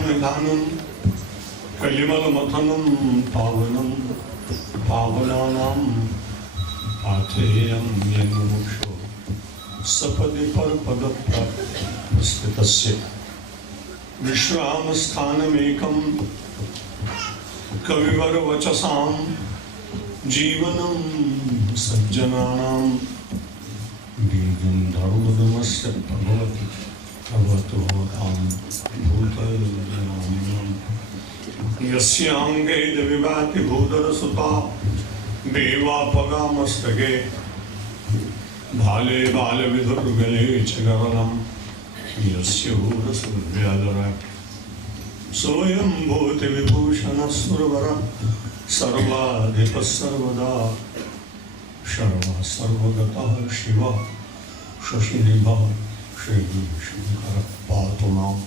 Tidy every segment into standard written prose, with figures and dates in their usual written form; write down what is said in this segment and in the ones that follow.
निधानम कलिमलमथनं पावनं पावनानां पाथेयं यन्मुक्षो सपदि परपदप्राप्तस्य विश्रामस्थानमेकं कविवरवचसां जीवनं सज्जनानां बीजं धर्मदमस्य भगवति भगवतो तां भूतलम् यस्यांगे विभाति भूधरसुता देवापगामस्तके भाले बालविधुर्गले च गरलं यस्य भूरसुव्याधर सोऽयं भूतिविभूषणः सर्वाधिपः सर्वदा सर्वः सर्वगतः शिवः शशिनिभः श्रीशङ्करः पातु माम्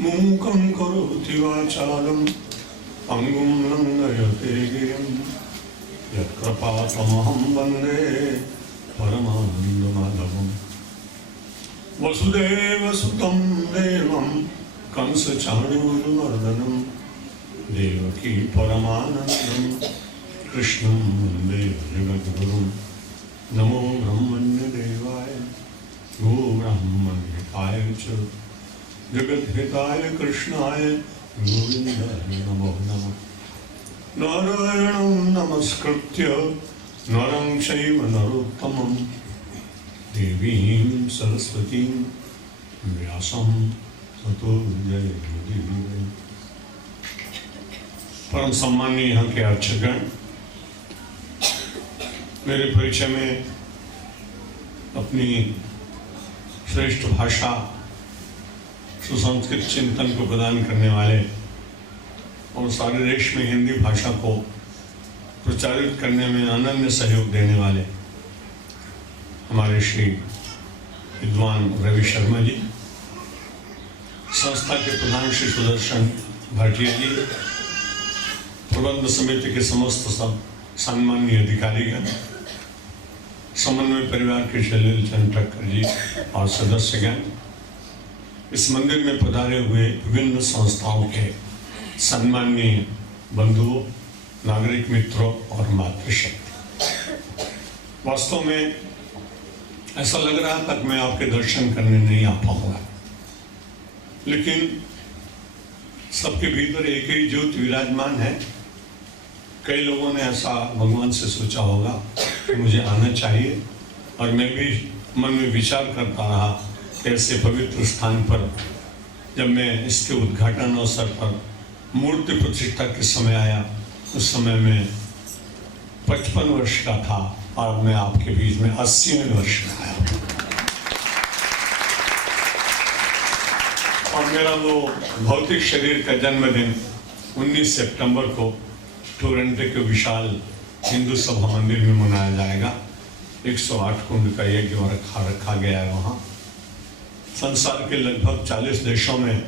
मूकं करोति वाचालं अंगुं लङ्घयते गिरिं यत्कृपातमहं वन्दे परमानन्दमाधवम् वसुदेवसुतं देवं कंसचाणूरमर्दनं देवकी परमानन्दं कृष्णं वन्दे जगद्गुरुं नमो ब्रह्मण्यदेवाय गोब्राह्मणहिताय च जगद्हिताय कृष्णाय गोविन्दाय नमो नमः। नारायणं नमस्कृत्य नरं चैव नरोत्तमं देवीं सरस्वतीं व्यासं ततो जयमुदीरये। परम सम्माननीय यहाँ के अर्चकगण, मेरे परिचय में अपनी श्रेष्ठ भाषा सुसंस्कृत चिंतन को प्रदान करने वाले और सारे देश में हिंदी भाषा को प्रचारित करने में अनन्य सहयोग देने वाले हमारे श्री विद्वान रवि शर्मा जी, संस्था के प्रधान श्री सुदर्शन भाटिया जी, प्रबंध समिति के समस्त सम्मानीय अधिकारीगण, समन्वय परिवार के शैलेंद्र चंद्र ठक्कर जी और सदस्यगण, इस मंदिर में पधारे हुए विभिन्न संस्थाओं के सम्माननीय बंधुओं, नागरिक मित्रों और मातृशक्ति। वास्तव में ऐसा लग रहा था कि मैं आपके दर्शन करने नहीं आ पाऊंगा, लेकिन सबके भीतर एक ही ज्योति विराजमान है। कई लोगों ने ऐसा भगवान से सोचा होगा कि मुझे आना चाहिए, और मैं भी मन में विचार करता रहा ऐसे पवित्र स्थान पर जब मैं इसके उद्घाटन अवसर पर मूर्ति प्रतिष्ठा के समय आया, उस समय में 55 वर्ष का था और मैं आपके बीच में 80वें वर्ष में आया। और मेरा वो भौतिक शरीर का जन्मदिन 19 सितंबर को टोरंटो के विशाल हिंदू सभा मंदिर में मनाया जाएगा। 108 कुंड का यज्ञ रखा गया है वहाँ। संसार के लगभग 40 देशों में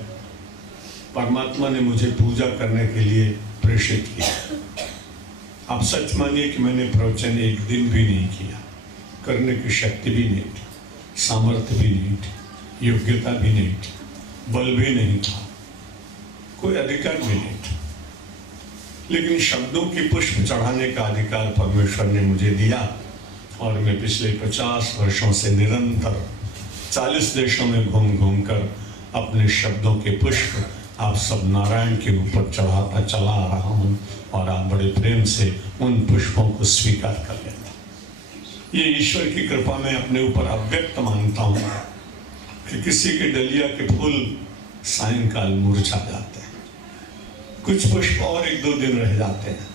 परमात्मा ने मुझे पूजा करने के लिए प्रेषित किया। आप सच मानिए कि मैंने प्रवचन एक दिन भी नहीं किया, करने की शक्ति भी नहीं थी, सामर्थ्य भी नहीं थी, योग्यता भी नहीं थी, बल भी नहीं था, कोई अधिकार भी नहीं था, लेकिन शब्दों की पुष्प चढ़ाने का अधिकार परमेश्वर ने मुझे दिया। और मैं पिछले 50 वर्षों से निरंतर 40 देशों में घूम घूम कर अपने शब्दों के पुष्प आप सब नारायण के ऊपर चढ़ाता चला आ रहा हूँ, और आप बड़े प्रेम से उन पुष्पों को स्वीकार कर लेते। ये ईश्वर की कृपा में अपने ऊपर अव्यक्त मानता हूँ कि किसी के डलिया के फूल सायंकाल मुरझा जाते हैं, कुछ पुष्प और 1-2 दिन रह जाते हैं,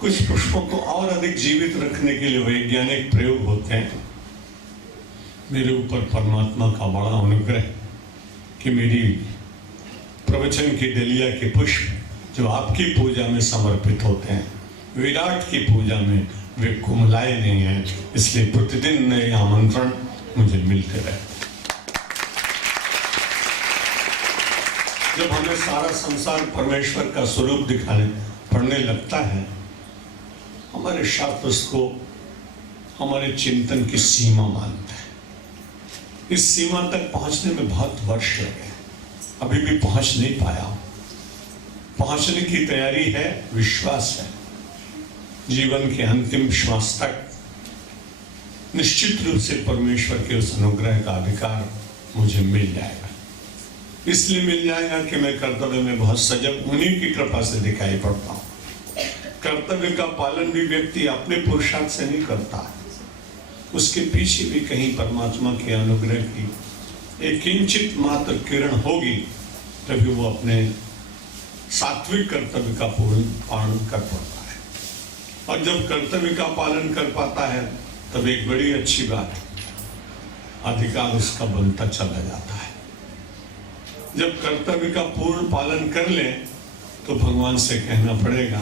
कुछ पुष्पों को और अधिक जीवित रखने के लिए वैज्ञानिक प्रयोग होते हैं। मेरे ऊपर परमात्मा का बड़ा अनुग्रह कि मेरी प्रवचन की डलिया के पुष्प जो आपकी पूजा में समर्पित होते हैं, विराट की पूजा में वे कुमलाए नहीं हैं, इसलिए प्रतिदिन नए आमंत्रण मुझे मिलते रहे। जब हमें सारा संसार परमेश्वर का स्वरूप दिखाने पड़ने लगता है, हमारे शास्त्र को हमारे चिंतन की सीमा मानते हैं। इस सीमा तक पहुंचने में बहुत वर्ष लगे, अभी भी पहुंच नहीं पाया। पहुंचने की तैयारी है, विश्वास है। जीवन के अंतिम श्वास तक निश्चित रूप से परमेश्वर के उस अनुग्रह का अधिकार मुझे मिल जाएगा। इसलिए मिल जाएगा कि मैं कर्तव्य में बहुत सजग उन्हीं की कृपा से दिखाई पड़ता हूँ। कर्तव्य का पालन भी व्यक्ति अपने पुरुषार्थ से नहीं करता, उसके पीछे भी कहीं परमात्मा के अनुग्रह की एक किंचित मात्र किरण होगी, तभी वो अपने सात्विक कर्तव्य का पूर्ण पालन कर पाता है। और जब कर्तव्य का पालन कर पाता है तब एक बड़ी अच्छी बात है, अधिकार उसका बनता चला जाता है। जब कर्तव्य का पूर्ण पालन कर ले तो भगवान से कहना पड़ेगा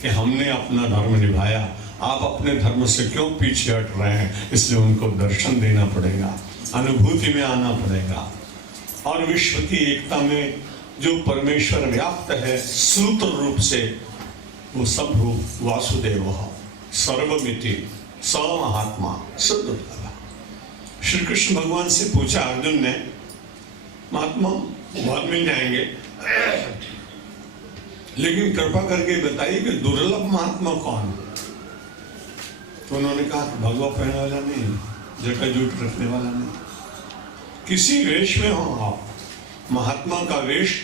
कि हमने अपना धर्म निभाया, आप अपने धर्म से क्यों पीछे हट रहे हैं। इसलिए उनको दर्शन देना पड़ेगा, अनुभूति में आना पड़ेगा। और विश्व की एकता में जो परमेश्वर व्याप्त है सूत्र रूप से, वो सब रूप वासुदेव सर्वमिति स महात्मा सदुर्लभ। श्री कृष्ण भगवान से पूछा अर्जुन ने, महात्मा बहुत मिल जाएंगे, लेकिन कृपा करके बताइए कि दुर्लभ महात्मा कौन। तो उन्होंने कहा भगवा पहनने वाला नहीं, जटा जूट रखने वाला नहीं, किसी वेश में हो आप। महात्मा का वेश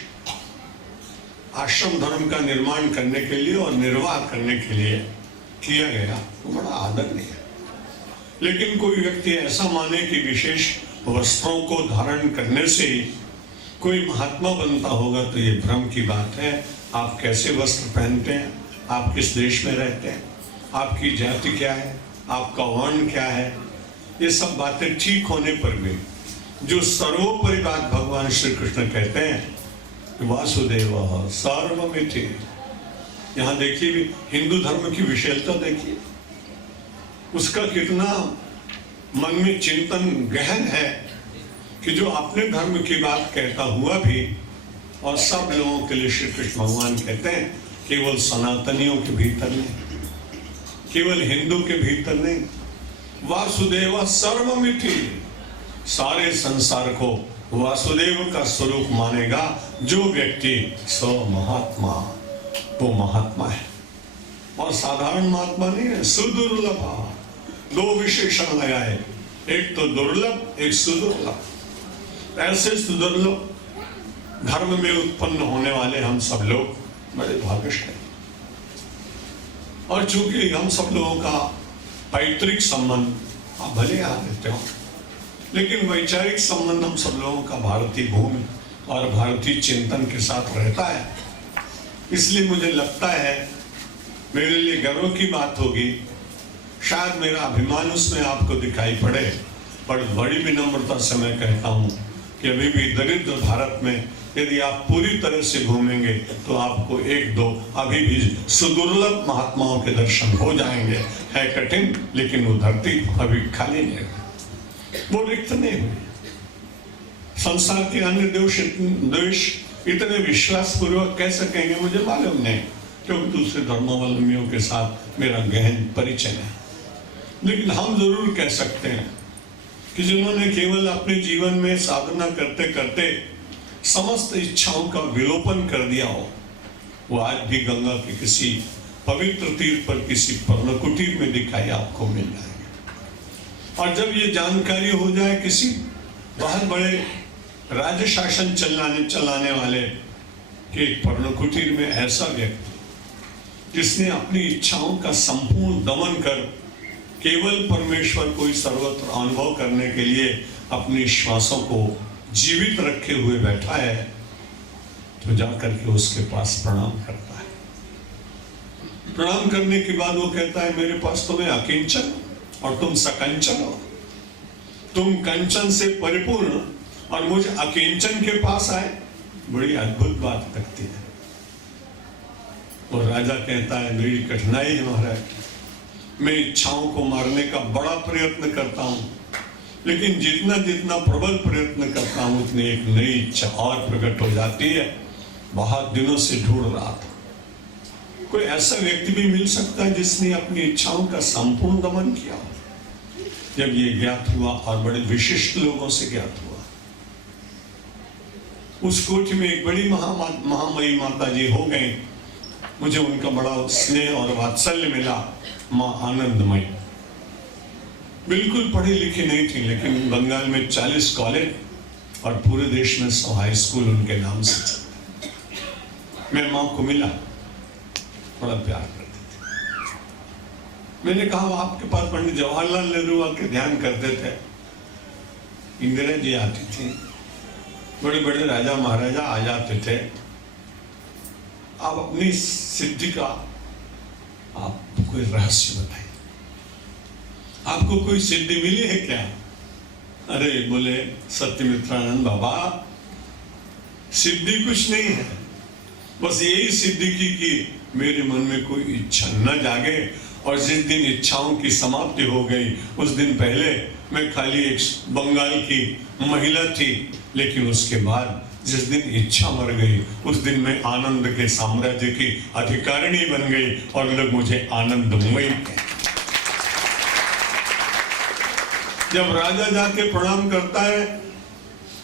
आश्रम धर्म का निर्माण करने के लिए और निर्वाह करने के लिए किया गया, तो बड़ा आदर नहीं है। लेकिन कोई व्यक्ति ऐसा माने कि विशेष वस्त्रों को धारण करने से ही कोई महात्मा बनता होगा, तो ये भ्रम की बात है। आप कैसे वस्त्र पहनते हैं, आप किस देश में रहते हैं, आपकी जाति क्या है, आपका वर्ण क्या है, ये सब बातें ठीक होने पर भी जो सर्वोपरि बात भगवान श्री कृष्ण कहते हैं वासुदेव सर्वमिति। यहाँ देखिए हिंदू धर्म की विशेषता देखिए, उसका कितना मन में चिंतन गहन है कि जो अपने धर्म की बात कहता हुआ भी और सब लोगों के लिए श्री कृष्ण भगवान कहते हैं, केवल सनातनियों के भीतर नहीं, केवल हिंदू के भीतर नहीं, वासुदेव सर्वमिति, सारे संसार को वासुदेव का स्वरूप मानेगा जो व्यक्ति सो महात्मा, वो महात्मा है। और साधारण महात्मा नहीं है, सुदुर्लभ। दो विशेषण लगाए, एक तो दुर्लभ, एक सुदुर्लभ। ऐसे सुदुर्लभ धर्म में उत्पन्न होने वाले हम सब लोग बड़े भाग्यशाली। और चूंकि हम सब लोगों का पैतृक संबंध, आप भले यहाँ रहते हो, लेकिन वैचारिक संबंध हम सब लोगों का भारतीय भूमि और भारतीय चिंतन के साथ रहता है। इसलिए मुझे लगता है मेरे लिए गर्व की बात होगी, शायद मेरा अभिमान उसमें आपको दिखाई पड़े, पर बड़ी विनम्रता से मैं कहता हूँ कि अभी भी दरिद्र भारत में यदि आप पूरी तरह से घूमेंगे तो आपको एक दो अभी भी सुदुर्लभ महात्माओं के दर्शन हो जाएंगे। है कठिन, लेकिन वो धरती अभी खाली नहीं है, वो रिक्त नहीं हुई। संसार के अन्य देश इतने विश्वास पूर्वक कह सकेंगे मुझे मालूम नहीं, क्योंकि दूसरे धर्मावलंबियों के साथ मेरा गहन परिचय है। लेकिन हम जरूर कह सकते हैं कि जिन्होंने केवल अपने जीवन में साधना करते करते समस्त इच्छाओं का विलोपन कर दिया हो, वो आज भी गंगा के किसी पवित्र तीर्थ पर किसी पर्णकुटीर में दिखाई आपको मिल जाएगा। और जब ये जानकारी हो जाए किसी बहुत बड़े राज्य शासन चलाने वाले कि पर्णकुटीर में ऐसा व्यक्ति जिसने अपनी इच्छाओं का संपूर्ण दमन कर केवल परमेश्वर को ही सर्वत्र अनुभव करने के लिए अपनी श्वासों को जीवित रखे हुए बैठा है, तो जाकर के उसके पास प्रणाम करता है। प्रणाम करने के बाद वो कहता है मेरे पास तुम्हें अकिंचन और तुम सकंचन हो, तुम कंचन से परिपूर्ण और मुझ अकिंचन के पास आए, बड़ी अद्भुत बात लगती है। और राजा कहता है मेरी कठिनाई है महाराज, मैं इच्छाओं को मारने का बड़ा प्रयत्न करता हूँ, लेकिन जितना जितना प्रबल प्रयत्न करता हूँ उतनी एक नई इच्छा और प्रकट हो जाती है। बहुत दिनों से ढूंढ रहा था, कोई ऐसा व्यक्ति भी मिल सकता है जिसने अपनी इच्छाओं का संपूर्ण दमन किया। जब ये ज्ञात हुआ और बड़े विशिष्ट लोगों से ज्ञात हुआ, उस कोठी में एक बड़ी महामयी माता जी हो गई। मुझे उनका बड़ा स्नेह और वात्सल्य मिला। माँ आनंदमयी बिल्कुल पढ़ी लिखी नहीं थी, लेकिन बंगाल में 40 कॉलेज और पूरे देश में 100 हाई स्कूल उनके नाम से चलते। मैं माँ को मिला, बड़ा प्यार करते थे। मैंने कहा आपके पास पंडित जवाहरलाल नेहरू आके ध्यान करते थे, इंदिरा जी आती थी, बड़े बड़े राजा महाराजा आ जाते थे, आप अपनी सिद्धि का आप कोई रहस्य बताइए, आपको कोई सिद्धि मिली है क्या? अरे बोले सत्यमित्रानंद बाबा, सिद्धि कुछ नहीं है, बस यही सिद्धि की कि मेरे मन में कोई इच्छा न जागे, और जिस दिन इच्छाओं की समाप्ति हो गई उस दिन पहले मैं खाली एक बंगाल की महिला थी, लेकिन उसके बाद जिस दिन इच्छा मर गई उस दिन मैं आनंद के साम्राज्य की अधिकारिणी बन गई और लोग मुझे आनंदमयी कहते। जब राजा जाके प्रणाम करता है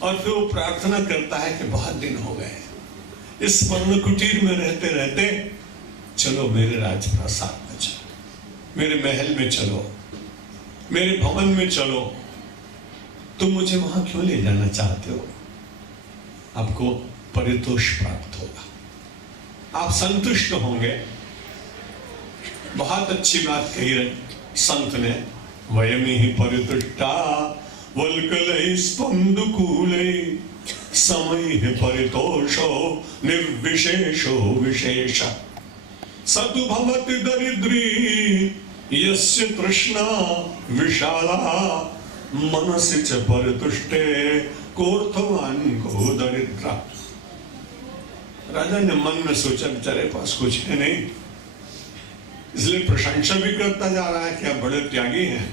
और फिर वो प्रार्थना करता है कि बहुत दिन हो गए इस पर्ण कुटीर में रहते रहते, चलो मेरे राजप्रासाद में चलो, मेरे महल में चलो, मेरे भवन में चलो, तुम मुझे वहां क्यों ले जाना चाहते हो? आपको परितोष प्राप्त होगा, आप संतुष्ट होंगे। बहुत अच्छी बात कही रहे संत ने, वयमी ही परितुष्टा वल्कलैः स्पन्दुकूलैः समैः परितोषो निर्विशेषो विशेष सतु भवति दरिद्री यस्य तृष्णा विशाला मनसि च परितुष्टे कोर्थवान को दरिद्रा। राजा ने मन में सोचा बेचारे पास कुछ है नहीं, इसलिए प्रशंसा भी करता जा रहा है कि आप बड़े त्यागी हैं,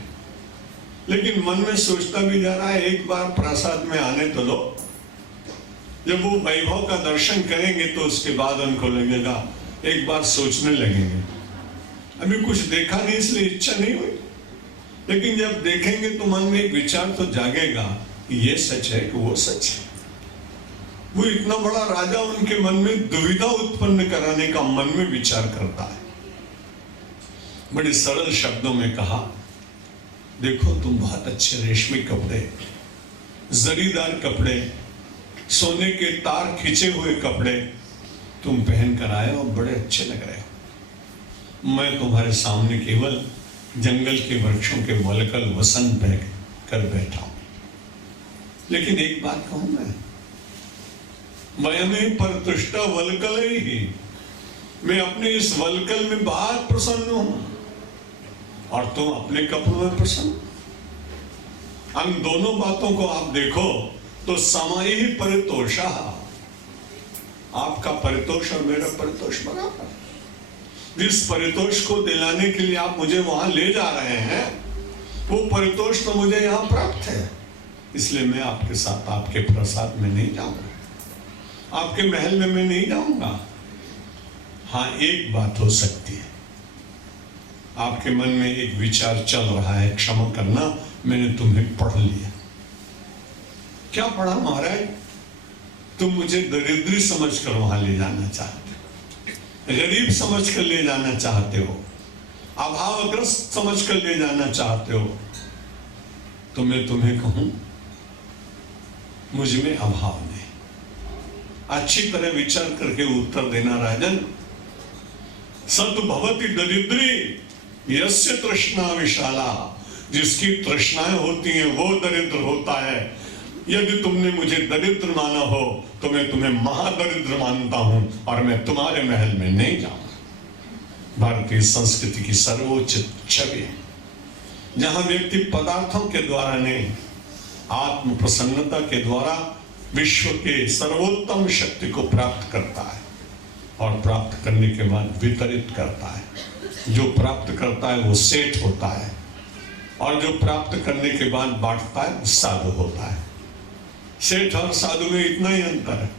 लेकिन मन में सोचता भी जा रहा है एक बार प्रासाद में आने तो लो, जब वो वैभव का दर्शन करेंगे तो उसके बाद उनको लगेगा, एक बार सोचने लगेंगे। अभी कुछ देखा नहीं इसलिए इच्छा नहीं हुई, लेकिन जब देखेंगे तो मन में एक विचार तो जागेगा, ये सच है कि वो सच है। वो इतना बड़ा राजा, उनके मन में दुविधा उत्पन्न कराने का मन में विचार करता है। बड़े सरल शब्दों में कहा, देखो तुम बहुत अच्छे रेशमी कपड़े, जरीदार कपड़े, सोने के तार खींचे हुए कपड़े तुम पहन कर आए और बड़े अच्छे लग रहे हो। मैं तुम्हारे सामने केवल जंगल के वृक्षों के वलकल वसन बह कर बैठा हूं, लेकिन एक बात कहूं मैं परतुष्टा वलकल ही, मैं अपने इस वलकल में बहुत प्रसन्न हूं और तुम अपने कपड़ों में प्रसन्न। हम दोनों बातों को आप देखो तो समय ही परितोषा, आपका परितोष और मेरा परितोष बराबर। जिस परितोष को दिलाने के लिए आप मुझे वहां ले जा रहे हैं, वो परितोष तो मुझे यहां प्राप्त है, इसलिए मैं आपके साथ आपके प्रसाद में नहीं जाऊंगा, आपके महल में मैं नहीं जाऊंगा। हाँ, एक बात हो सकती है, आपके मन में एक विचार चल रहा है, क्षमा करना मैंने तुम्हें पढ़ लिया। क्या पढ़ा महाराज? तुम मुझे दरिद्री समझकर वहां ले जाना चाहते हो, गरीब समझकर ले जाना चाहते हो, अभावग्रस्त समझकर ले जाना चाहते हो, तो मैं तुम्हें कहूं मुझ में अभाव नहीं। अच्छी तरह विचार करके उत्तर देना राजन। सत भवति दरिद्री यस्य तृष्णा विशाला, जिसकी तृष्णाएं होती हैं वो दरिद्र होता है। यदि तुमने मुझे दरिद्र माना हो तो मैं तुम्हें महादरिद्र मानता हूं और मैं तुम्हारे महल में नहीं जाऊंगा। भारतीय संस्कृति की सर्वोच्च छवि है, जहां व्यक्ति पदार्थों के द्वारा नहीं, आत्म प्रसन्नता के द्वारा विश्व के सर्वोत्तम शक्ति को प्राप्त करता है और प्राप्त करने के बाद वितरित करता है। जो प्राप्त करता है वो सेठ होता है और जो प्राप्त करने के बाद बांटता है वो साधु होता है। सेठ और साधु में इतना ही अंतर है,